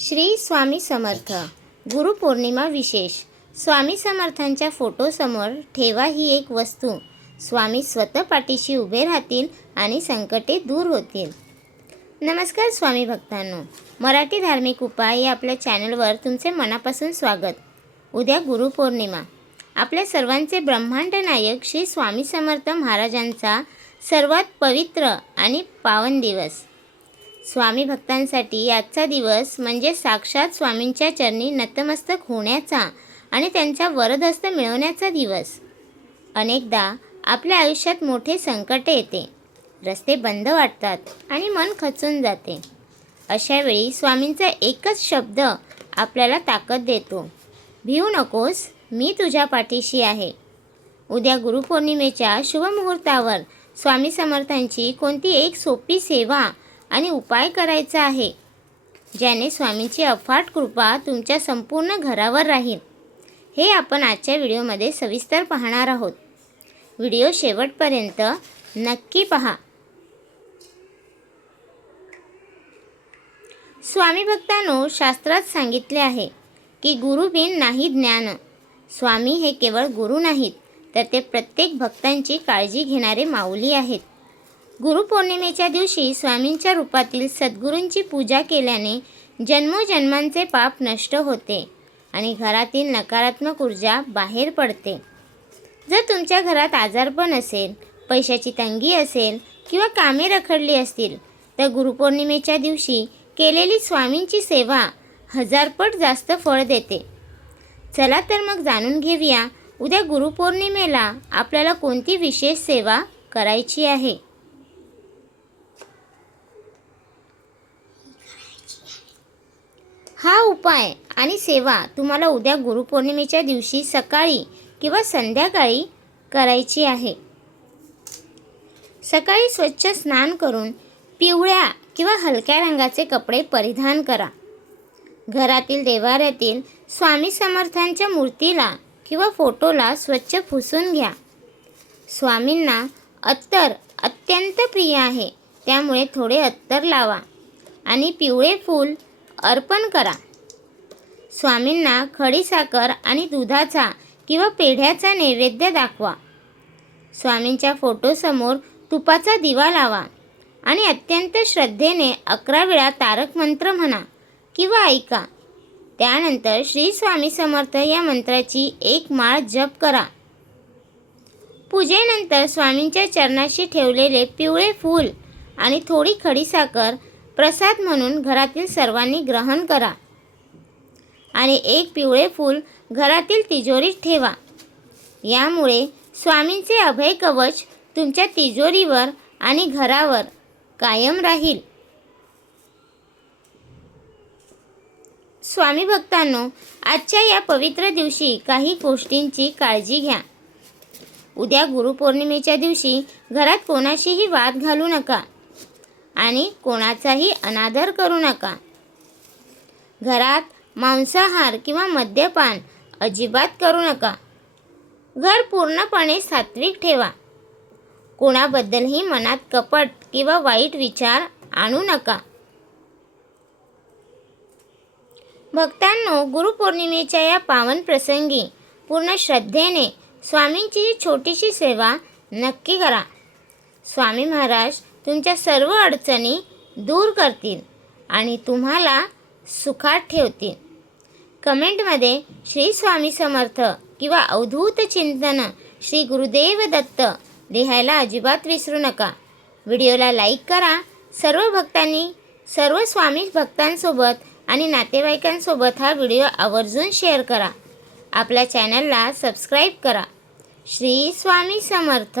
श्री स्वामी समर्थ गुरुपौर्णिमा विशेष। स्वामी समर्थांच्या फोटोसमोर ठेवा ही एक वस्तू। स्वामी स्वतः पाठीशी उभे राहतील आणि संकटे दूर होतील। नमस्कार स्वामी भक्तांनो, मराठी धार्मिक उपाय या आपल्या चॅनलवर तुमचे मनापासून स्वागत। उद्या गुरुपौर्णिमा, आपल्या सर्वांचे ब्रह्मांड नायक श्री स्वामी समर्थ महाराजांचा सर्वात पवित्र आणि पावन दिवस। स्वामी भक्तांसाठी आजचा दिवस म्हणजे साक्षात स्वामींच्या चरणी नतमस्तक होण्याचा आणि त्यांचा वरदहस्त मिळवण्याचा दिवस। अनेकदा आपल्या आयुष्यात मोठे संकट येते, रस्ते बंद वाटतात आणि मन खचून जाते। अशा वेळी स्वामींचा एकच शब्द आपल्याला ताकद देतो, भिवू नकोस, मी तुझ्या पाठीशी आहे। उद्या गुरुपौर्णिमेच्या शुभ मुहूर्तावर स्वामी समर्थांची कोणती एक सोपी सेवा आणि उपाय करायचा आहे, ज्याने स्वामींची अफाट कृपा तुमच्या संपूर्ण घरावर राहील, हे आपण आजच्या व्हिडिओमध्ये सविस्तर पाहणार आहोत। व्हिडिओ शेवटपर्यंत नक्की पहा। स्वामी भक्तांनो, शास्त्रात सांगितले आहे की गुरुबिन नाही ज्ञान। स्वामी हे केवळ गुरु नाहीत, तर ते प्रत्येक भक्तांची काळजी घेणारे माऊली आहेत। गुरुपौर्णिमेच्या दिवशी स्वामींच्या रूपातील सद्गुरूंची पूजा केल्याने जन्मोजन्मांचे पाप नष्ट होते आणि घरातील नकारात्मक ऊर्जा बाहेर पडते। जर तुमच्या घरात आजारपण असेल, पैशाची तंगी असेल किंवा कामे रखडली असतील, तर गुरुपौर्णिमेच्या दिवशी केलेली स्वामींची सेवा हजारपट जास्त फळ देते। चला तर मग जाणून घेऊया, उद्या गुरुपौर्णिमेला आपल्याला कोणती विशेष सेवा करायची आहे। हा उपाय आणि सेवा तुम्हाला उद्या गुरुपौर्णिमेच्या दिवशी सकाळी किंवा संध्याकाळी करायची आहे। सकाळी स्वच्छ स्नान करून पिवळ्या किंवा हलक्या रंगाचे कपडे परिधान करा। घरातील देवाऱ्यातील स्वामी समर्थांच्या मूर्तीला किंवा फोटोला स्वच्छ पुसून घ्या। स्वामींना अत्तर अत्यंत प्रिय आहे, त्यामुळे थोडे अत्तर लावा आणि पिवळे फूल अर्पण करा। स्वामींना खडीसाखर आणि दुधाचा किंवा पेढ्याचा नैवेद्य दाखवा। स्वामींच्या फोटोसमोर तुपाचा दिवा लावा आणि अत्यंत श्रद्धेने 11 वेळा तारक मंत्र म्हणा किंवा ऐका। त्यानंतर श्री स्वामी समर्थ या मंत्राची एक माळ जप करा। पूजेनंतर स्वामींच्या चरणाशी ठेवलेले पिवळे फूल आणि थोडी खडीसाखर प्रसाद म्हणून घरातील सर्वांनी ग्रहण करा आणि एक पिवळे फूल घरातील तिजोरीत ठेवा। यामुळे स्वामींचे अभय कवच तुमच्या तिजोरीवर आणि घरावर कायम राहील। स्वामी भक्तांनो, आजच्या या पवित्र दिवशी काही गोष्टींची काळजी घ्या। उद्या गुरुपौर्णिमेच्या दिवशी घरात कोणाशीही वाद घालू नका आणि कोणाचाही अनादर करू नका। घरात मांसाहार किंवा मद्यपान अजिबात करू नका। घर पूर्णपणे सात्विक ठेवा। कोणाबद्दलही मनात कपट किंवा वाईट विचार आणू नका। भक्तांनो, गुरुपौर्णिमेच्या या पावन प्रसंगी पूर्ण श्रद्धेने स्वामींची ही छोटीशी सेवा नक्की करा। स्वामी महाराज तुमच्या सर्व अडचणी दूर करतील आणि तुम्हाला सुखात ठेवतील। कमेंटमध्ये श्री स्वामी समर्थ किंवा अवधूत चिंतन श्री गुरुदेव दत्त लिहायला अजिबात विसरू नका। व्हिडिओला लाईक करा। सर्व भक्तांनी सर्व स्वामी भक्तांसोबत आणि नातेवाईकांसोबत हा व्हिडिओ आवर्जून शेअर करा। आपल्या चॅनलला सबस्क्राईब करा। श्री स्वामी समर्थ।